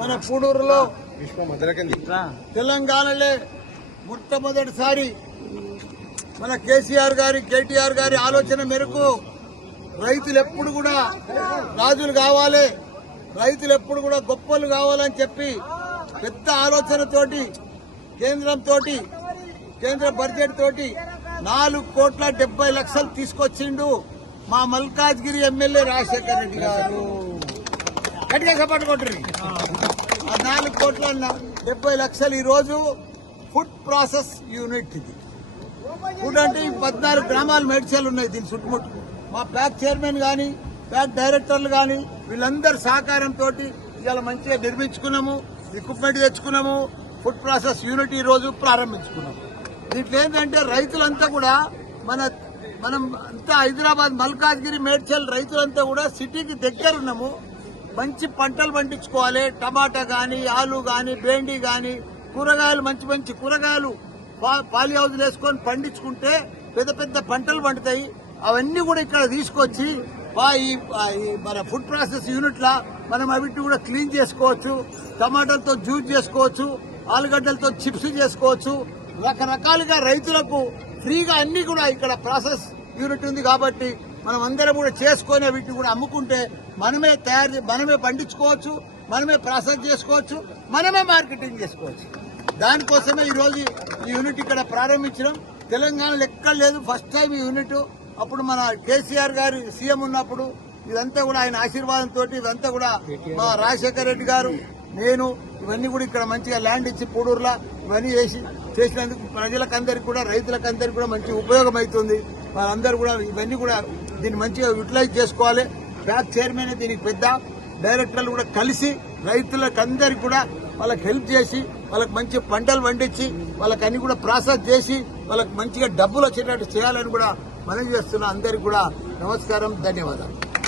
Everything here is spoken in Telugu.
మన పూడూరులో తెలంగాణలో మొట్టమొదటిసారి మన కేసీఆర్ గారి కేటీఆర్ గారి ఆలోచన మేరకు రైతులు ఎప్పుడు కూడా రాజులు కావాలి, రైతులు ఎప్పుడు కూడా గొప్పలు కావాలని చెప్పి పెద్ద ఆలోచనతోటి కేంద్ర బడ్జెట్ తోటి 4,70,00,000 తీసుకొచ్చిండు మా మల్కాజ్గిరి ఎమ్మెల్యే రాజశేఖర్ రెడ్డి గారు. గట్టిగా చెప్పట్టుకుంటారు. 4,70,00,000 ఈ రోజు ఫుడ్ ప్రాసెస్ యూనిట్. ఇది ఫుడ్ అంటే 14 గ్రామాలు మేడ్చలు ఉన్నాయి. దీని చుట్టుముట్టు మా ప్యాక్ చైర్మన్ గాని ప్యాక్ డైరెక్టర్లు గాని వీళ్ళందరి సహకారంతో ఇవాళ మంచిగా నిర్మించుకున్నాము, ఎక్విప్మెంట్ తెచ్చుకున్నాము. ఫుడ్ ప్రాసెస్ యూనిట్ ఈ రోజు ప్రారంభించుకున్నాము. దీంట్లో ఏంటంటే రైతులంతా కూడా మనం అంతా హైదరాబాద్ మల్కాజ్గిరి మేడ్చల్ రైతులంతా కూడా సిటీకి దగ్గర ఉన్నాము. మంచి పంటలు పండించుకోవాలి. టమాటా గాని, ఆలు గాని, బెండి గాని, కూరగాయలు మంచి కూరగాయలు పాలి హౌజులు వేసుకొని పండించుకుంటే పెద్ద పెద్ద పంటలు పండుతాయి. అవన్నీ కూడా ఇక్కడ తీసుకొచ్చి మన ఫుడ్ ప్రాసెస్ యూనిట్ లా మనం అవిటి కూడా క్లీన్ చేసుకోవచ్చు. టమాటాలతో జ్యూస్ చేసుకోవచ్చు, ఆలుగడ్డలతో చిప్స్ చేసుకోవచ్చు. రకరకాలుగా రైతులకు ఫ్రీగా అన్ని కూడా ఇక్కడ ప్రాసెస్ యూనిట్ ఉంది కాబట్టి మనం అందరం కూడా చేసుకొని వీటిని కూడా అమ్ముకుంటే మనమే పండించుకోవచ్చు, మనమే ప్రాసెస్ చేసుకోవచ్చు, మనమే మార్కెటింగ్ చేసుకోవచ్చు. దానికోసమే ఈ రోజు ఈ యూనిట్ ఇక్కడ ప్రారంభించడం. తెలంగాణలో ఎక్కడ లేదు, ఫస్ట్ టైం ఈ యూనిట్. అప్పుడు మన కేసీఆర్ గారు సీఎం ఉన్నప్పుడు ఇదంతా కూడా ఆయన ఆశీర్వాదంతో ఇదంతా కూడా మా రాజశేఖర్ రెడ్డి గారు, నేను ఇవన్నీ కూడా ఇక్కడ మంచిగా ల్యాండ్ ఇచ్చి పూడూరులా ఇవన్నీ చేసినందుకు ప్రజలకందరికి కూడా రైతులకందరికి కూడా మంచి ఉపయోగం అవుతుంది. వాళ్ళందరూ కూడా ఇవన్నీ కూడా దీన్ని మంచిగా యూటిలైజ్ చేసుకోవాలి. ప్యాక్ చైర్మన్ దీనికి పెద్ద డైరెక్టర్లు కూడా కలిసి రైతులకందరికి కూడా వాళ్ళకి హెల్ప్ చేసి వాళ్ళకి మంచి పంటలు పండించి వాళ్ళకి అన్ని కూడా ప్రాసెస్ చేసి వాళ్ళకి మంచిగా డబ్బులు వచ్చేటట్టు చేయాలని కూడా మనం చేస్తున్నా. అందరికి కూడా నమస్కారం, ధన్యవాదాలు.